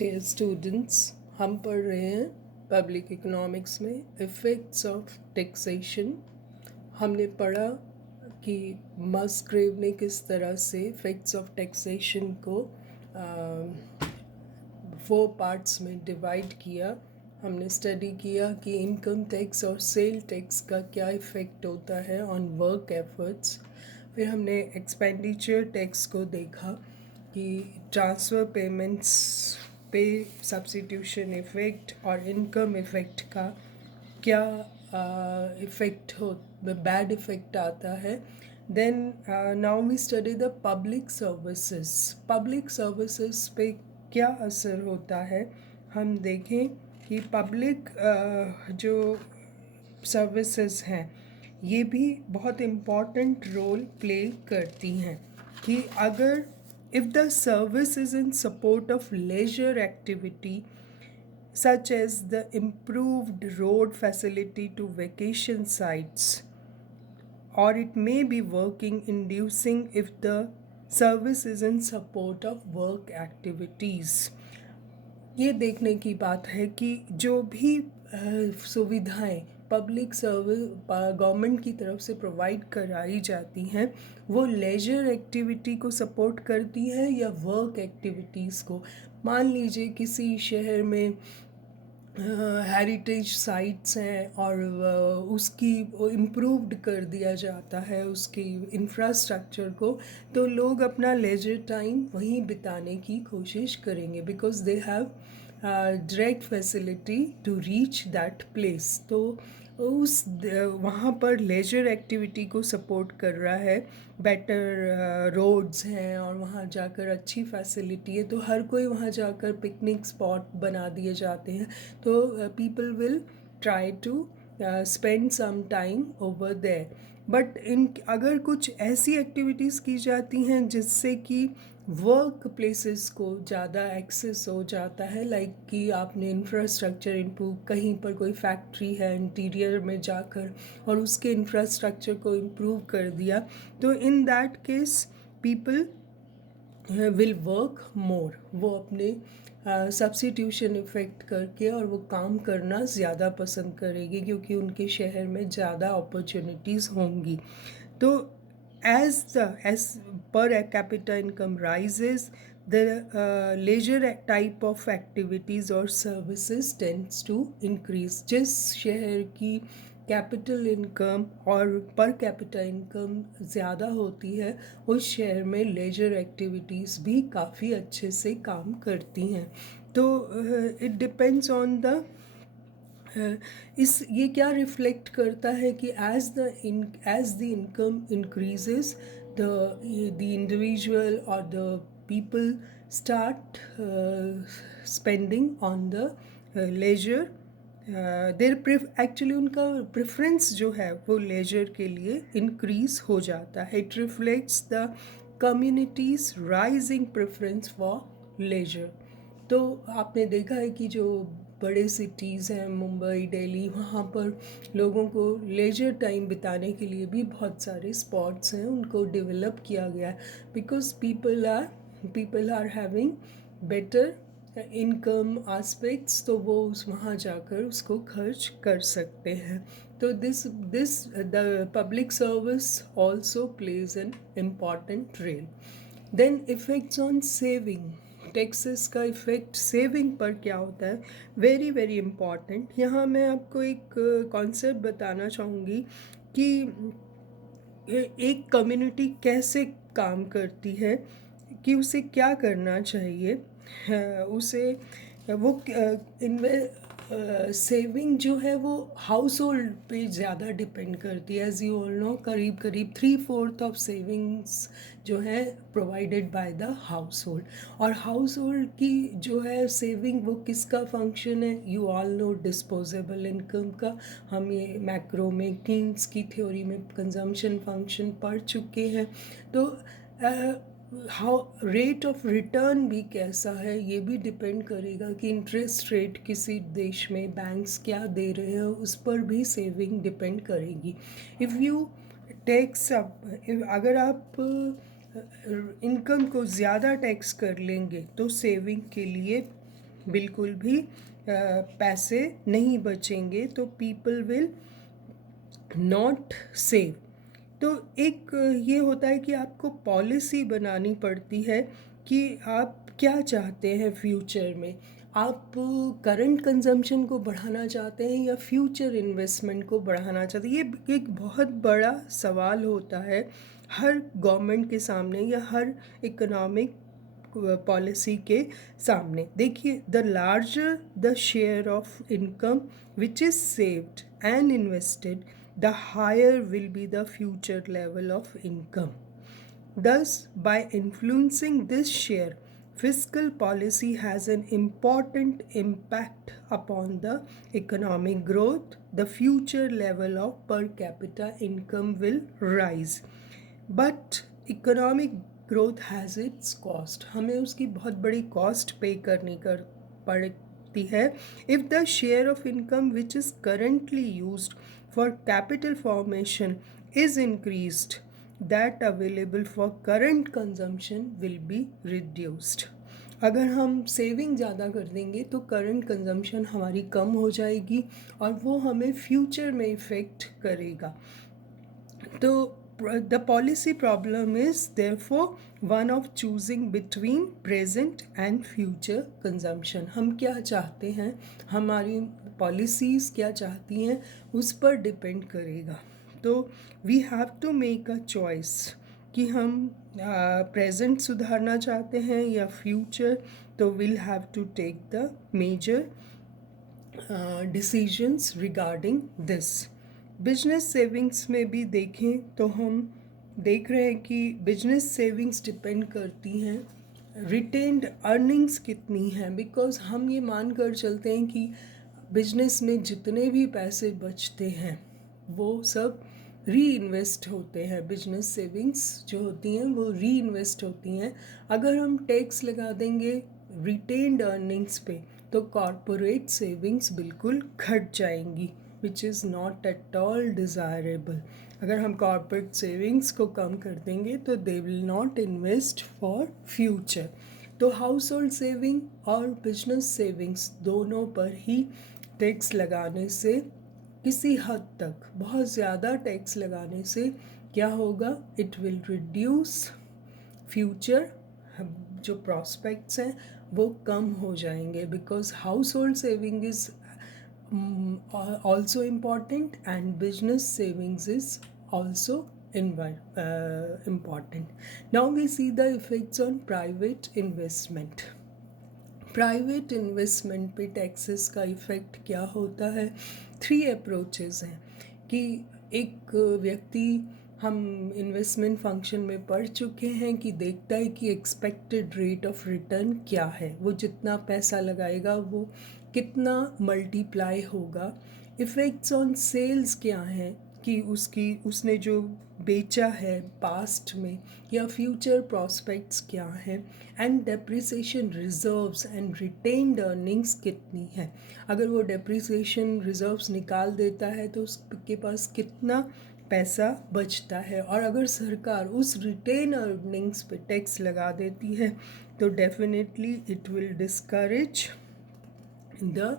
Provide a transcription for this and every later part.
Dear students, हम पढ़ रहे हैं पब्लिक इकोनॉमिक्स में इफ़ेक्ट्स ऑफ टैक्सेशन। हमने पढ़ा कि मस्ग्रेव ने किस तरह से इफ़ेक्ट्स ऑफ टैक्सेशन को 4 पार्ट्स में डिवाइड किया। हमने स्टडी किया कि इनकम टैक्स और सेल टैक्स का क्या इफ़ेक्ट होता है ऑन वर्क एफर्ट्स। फिर हमने एक्सपेंडिचर टैक्स को देखा कि ट्रांसफ़र पेमेंट्स पे सब्स्टिट्यूशन इफ़ेक्ट और इनकम इफ़ेक्ट का क्या इफ़ेक्ट हो बैड इफ़ेक्ट आता है। Then now we study the public services पे क्या असर होता है। हम देखें कि पब्लिक जो सर्विसेज हैं ये भी बहुत इम्पॉर्टेंट रोल प्ले करती हैं कि अगर if the service is in support of leisure activity such as the improved road facility to vacation sites, or it may be working inducing if the service is in support of work activities। ये देखने की बात है कि जो भी सुविधाएं public service government की तरफ से प्रोवाइड कराई जाती हैं वो लेजर एक्टिविटी को सपोर्ट करती हैं या वर्क एक्टिविटीज़ को। मान लीजिए किसी शहर में हेरिटेज साइट्स हैं और उसकी इम्प्रूव्ड कर दिया जाता है उसकी इंफ्रास्ट्रक्चर को, तो लोग अपना लेजर टाइम वहीं बिताने की कोशिश करेंगे because they have direct facility to reach that place. तो उस वहाँ पर लेजर एक्टिविटी को सपोर्ट कर रहा है। बेटर रोड्स हैं और वहाँ जाकर अच्छी फैसिलिटी है तो हर कोई वहाँ जाकर पिकनिक स्पॉट बना दिए जाते हैं। तो people will try to spend some time over there. But अगर कुछ ऐसी एक्टिविटीज़ की जाती हैं जिससे कि वर्क प्लेसेस को ज़्यादा एक्सेस हो जाता है, लाइक कि आपने इंफ्रास्ट्रक्चर इम्प्रूव, कहीं पर कोई फैक्ट्री है इंटीरियर में जाकर और उसके इंफ्रास्ट्रक्चर को इम्प्रूव कर दिया, तो in that case people will work more. वो अपने सब्स्टिट्यूशन इफ़ेक्ट करके और वो काम करना ज़्यादा पसंद करेगी क्योंकि उनके शहर में ज़्यादा अपॉर्चुनिटीज़ होंगी। तो as per capita income rises, the leisure type of activities or services tends to increase। जिस शहर की कैपिटल इनकम और पर कैपिटा इनकम ज़्यादा होती है उस शहर में लेजर एक्टिविटीज़ भी काफ़ी अच्छे से काम करती हैं। तो इट डिपेंड्स ऑन द ये क्या रिफ्लेक्ट करता है कि as the income increases the individual और the people start spending on the leisure. Actually उनका प्रेफरेंस जो है वो लेजर के लिए इंक्रीज हो जाता है। It reflects the communities rising preference for leisure. तो आपने देखा है कि जो बड़े सिटीज़ हैं मुंबई, दिल्ली, वहाँ पर लोगों को लेजर टाइम बिताने के लिए भी बहुत सारे स्पॉट्स हैं, उनको डेवलप किया गया है because people are having better income aspects, तो वो वहाँ जाकर उसको खर्च कर सकते हैं। तो this the public service also plays an important role. Then effects on saving. Taxes का इफ़ेक्ट सेविंग पर क्या होता है, वेरी वेरी इम्पॉर्टेंट। यहाँ मैं आपको एक कॉन्सेप्ट बताना चाहूँगी कि एक कम्युनिटी कैसे काम करती है, कि उसे क्या करना चाहिए। उसे वो इनमें सेविंग जो है वो हाउस होल्ड पे ज़्यादा डिपेंड करती है। एज़ यू ऑल नो करीब 3/4 ऑफ सेविंग्स जो है provided by the house hold. और हाउस होल्ड की जो है सेविंग वो किसका फंक्शन है, you all know disposable income का। हम ये मैक्रो में कीन्स की थ्योरी में कंजम्पशन फंक्शन पढ़ चुके हैं। तो हाउ रेट ऑफ रिटर्न भी कैसा है ये भी डिपेंड करेगा कि इंटरेस्ट रेट किसी देश में बैंक्स क्या दे रहे हैं, उस पर भी सेविंग डिपेंड करेगी। इफ़ यू टैक्स अगर आप इनकम को ज़्यादा टैक्स कर लेंगे तो सेविंग के लिए बिल्कुल भी पैसे नहीं बचेंगे तो पीपल विल नॉट सेव। तो एक ये होता है कि आपको पॉलिसी बनानी पड़ती है कि आप क्या चाहते हैं फ्यूचर में। आप करंट कंजम्पशन को बढ़ाना चाहते हैं या फ्यूचर इन्वेस्टमेंट को बढ़ाना चाहते हैं, ये एक बहुत बड़ा सवाल होता है हर गवर्नमेंट के सामने या हर इकोनॉमिक पॉलिसी के सामने। देखिए, the larger the share of income which is saved and invested, the higher will be the future level of income. Thus, by influencing this share, fiscal policy has an important impact upon the economic growth. The future level of per capita income will rise. But economic growth has its cost. हमें उसकी बहुत बड़ी cost pay करनी पड़ती है. If the share of income which is currently used for capital formation is increased, that available for current consumption will be reduced. अगर हम saving ज़्यादा कर देंगे तो करंट कंजम्पशन हमारी कम हो जाएगी और वो हमें फ्यूचर में इफ़ेक्ट करेगा. तो the policy problem is therefore one of choosing between present and future consumption. हम क्या चाहते हैं, हमारी पॉलिसीज़ क्या चाहती हैं, उस पर डिपेंड करेगा. तो we have to make a choice कि हम प्रेजेंट सुधारना चाहते हैं या फ्यूचर. तो will have to take the major decisions regarding this. Business savings में भी देखें तो हम देख रहे हैं कि बिजनेस सेविंग्स डिपेंड करती हैं रिटेन्ड अर्निंग्स कितनी हैं. बिकॉज हम ये मान कर चलते हैं कि बिजनेस में जितने भी पैसे बचते हैं वो सब री इन्वेस्ट होते हैं. बिजनेस सेविंग्स जो होती हैं वो री इन्वेस्ट होती हैं. अगर हम टैक्स लगा देंगे रिटेन्ड अर्निंग्स पे तो कॉरपोरेट सेविंग्स बिल्कुल घट जाएंगी, which is not at all desirable. अगर हम कॉर्पोरेट सेविंग्स को कम कर देंगे तो they will not invest for future. तो हाउस होल्ड सेविंग और बिजनेस सेविंग्स दोनों पर ही टैक्स लगाने से किसी हद तक, बहुत ज़्यादा टैक्स लगाने से क्या होगा, इट विल रिड्यूस फ्यूचर जो प्रॉस्पेक्ट्स हैं वो कम हो जाएंगे. Because house hold saving is also important and business savings is also important. Now we see the effects on private investment. Private investment पे टैक्सेस का इफ़ेक्ट क्या होता है. 3 अप्रोचेस हैं कि एक व्यक्ति, हम इन्वेस्टमेंट फंक्शन में पढ़ चुके हैं कि देखता है कि एक्सपेक्टेड रेट ऑफ रिटर्न क्या है, वो जितना पैसा लगाएगा वो कितना मल्टीप्लाई होगा. इफ़ेक्ट्स ऑन सेल्स क्या हैं कि उसने जो बेचा है पास्ट में या फ्यूचर प्रॉस्पेक्ट्स क्या हैं. And depreciation reserves and retained earnings कितनी है. अगर वो डेप्रिसिएशन रिजर्व्स निकाल देता है तो उसके पास कितना पैसा बचता है. और अगर सरकार उस रिटेन अर्निंग्स पे टैक्स लगा देती है तो definitely it will discourage the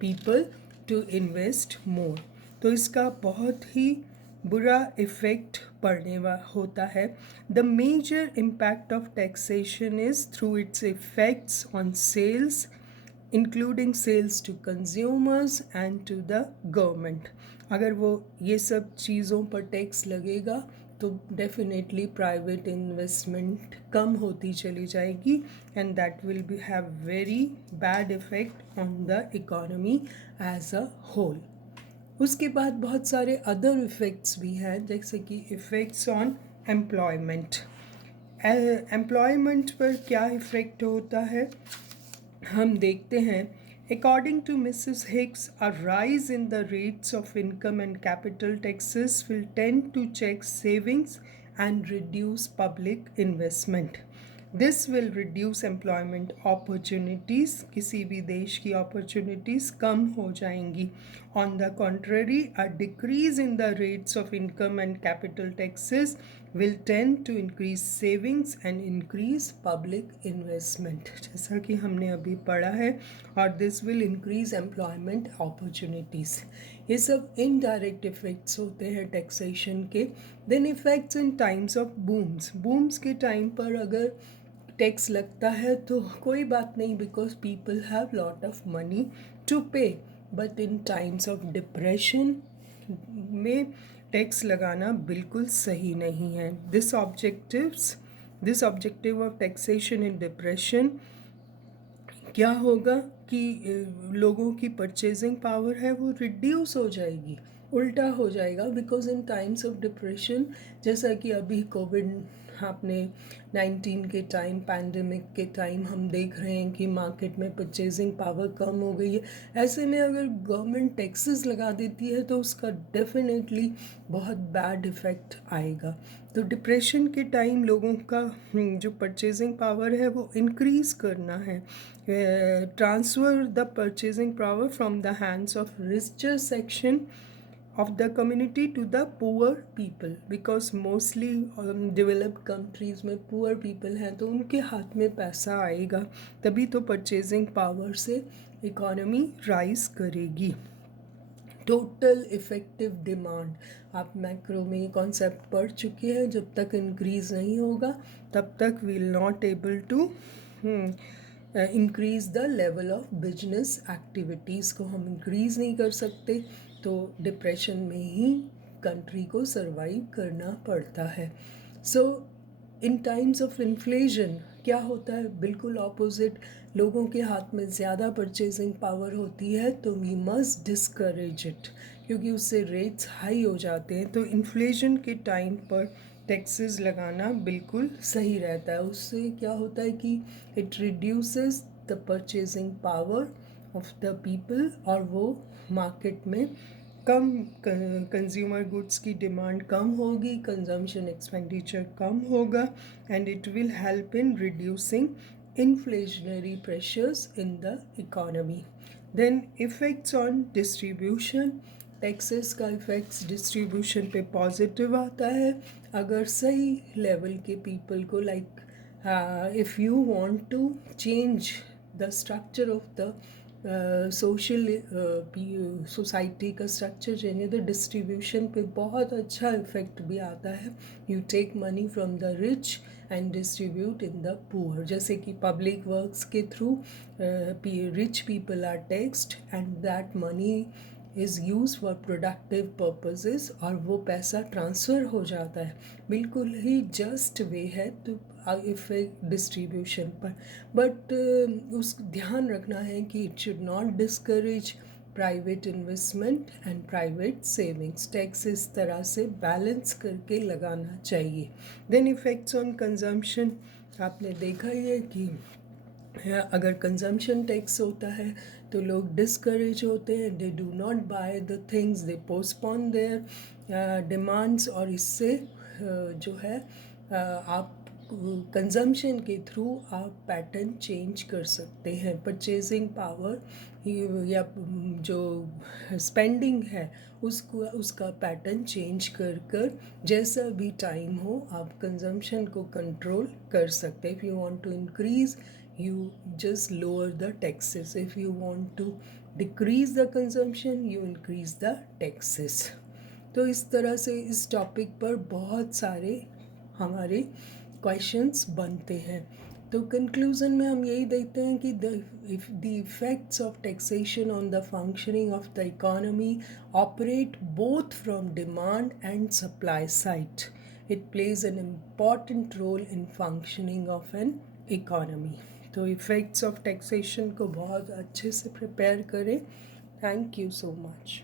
people to invest more. तो इसका बहुत ही बुरा इफ़ेक्ट पड़ने होता है. The major impact of taxation is through its effects on sales including sales to consumers and to the government. अगर वो ये सब चीज़ों पर टैक्स लगेगा तो डेफिनेटली प्राइवेट इन्वेस्टमेंट कम होती चली जाएगी and that will be have very bad effect on the economy as a whole. उसके बाद बहुत सारे अदर इफ़ेक्ट्स भी हैं, जैसे कि इफ़ेक्ट्स ऑन एम्प्लॉयमेंट. एम्प्लॉयमेंट पर क्या इफ़ेक्ट होता है हम देखते हैं. According to Mrs. Hicks, a rise in the rates of income and capital taxes will tend to check savings and reduce public investment. This will reduce employment opportunities. किसी भी देश की opportunities कम हो जाएंगी. On the contrary, a decrease in the rates of income and capital taxes will tend to increase savings and increase public investment, जैसा कि हमने अभी पढ़ा है, और this will increase employment opportunities. ये सब indirect effects होते हैं taxation के. Then effects in times of booms. Booms के time पर अगर टैक्स लगता है तो कोई बात नहीं, because people have lot of money to pay. But in times of depression में टैक्स लगाना बिल्कुल सही नहीं है. This objective of taxation in depression क्या होगा कि लोगों की परचेजिंग पावर है वो रिड्यूस हो जाएगी, उल्टा हो जाएगा. Because in times of depression, जैसा कि अभी कोविड आपने 19 के टाइम, पैंडमिक के टाइम हम देख रहे हैं कि मार्केट में परचेजिंग पावर कम हो गई है. ऐसे में अगर गवर्नमेंट टैक्सेस लगा देती है तो उसका डेफिनेटली बहुत बैड इफ़ेक्ट आएगा. तो डिप्रेशन के टाइम लोगों का जो परचेजिंग पावर है वो इंक्रीज़ करना है. Transfer the purchasing power from the hands of richer section of the community to the poor people, because mostly developed countries में poor people हैं, तो उनके हाथ में पैसा आएगा, तभी तो परचेजिंग पावर से इकोनॉमी राइज करेगी. टोटल इफ़ेक्टिव डिमांड, आप मैक्रो में कॉन्सेप्ट पढ़ चुके हैं. जब तक इंक्रीज़ नहीं होगा तब तक we will not able to increase the level of business activities को हम इंक्रीज़ नहीं कर सकते, तो डिप्रेशन में ही कंट्री को सर्वाइव करना पड़ता है. सो इन टाइम्स ऑफ इन्फ्लेशन क्या होता है, बिल्कुल ऑपोजिट. लोगों के हाथ में ज़्यादा परचेजिंग पावर होती है तो वी मस्ट डिस्करेज इट, क्योंकि उससे रेट्स हाई हो जाते हैं. तो इन्फ्लेशन के टाइम पर टैक्सेस लगाना बिल्कुल सही रहता है. उससे क्या होता है कि it reduces the purchasing power of the people, और वो मार्केट में कम कंज्यूमर गुड्स की डिमांड कम होगी, कंजम्पशन एक्सपेंडिचर कम होगा, and it will help in reducing inflationary pressures in the economy. Then effects on distribution. Taxes का इफ़ेक्ट्स डिस्ट्रीब्यूशन पे पॉजिटिव आता है अगर सही लेवल के पीपल को, like if you want to change the structure of the social society का structure change, तो डिस्ट्रीब्यूशन पे बहुत अच्छा इफेक्ट भी आता है. You take money from the rich and distribute in the poor. जैसे कि पब्लिक वर्क्स के through rich people are taxed and that money is use for productive purposes, और वो पैसा ट्रांसफ़र हो जाता है. बिल्कुल ही जस्ट वे है तो इफ़ेक्ट डिस्ट्रीब्यूशन पर. बट उस ध्यान रखना है कि it should not discourage private investment and private savings. Tax इस तरह से बैलेंस करके लगाना चाहिए. देन इफ़ेक्ट्स ऑन कंजम्पशन, आपने देखा ही है कि अगर कंजम्पशन टैक्स होता है तो लोग डिस्करेज होते हैं. They do not by the things, they postpone there demands, और इससे जो है आप कंजम्पशन के थ्रू आप पैटर्न चेंज कर सकते हैं. परचेजिंग पावर या जो स्पेंडिंग है उसका पैटर्न चेंज कर जैसा भी टाइम हो आप कंजम्पशन को कंट्रोल कर सकते हैं. If you want to increase, you just lower the taxes. If you want to decrease the consumption, you increase the taxes. तो इस तरह से इस टॉपिक पर बहुत सारे हमारे क्वेश्चंस बनते हैं. तो कंक्लूजन में हम यही देखते हैं कि the effects of taxation on the functioning of the economy operate both from demand and supply side. It plays an important role in functioning of an economy. तो इफ़ेक्ट्स ऑफ टैक्सेशन को बहुत अच्छे से प्रिपेयर करें. Thank you so much.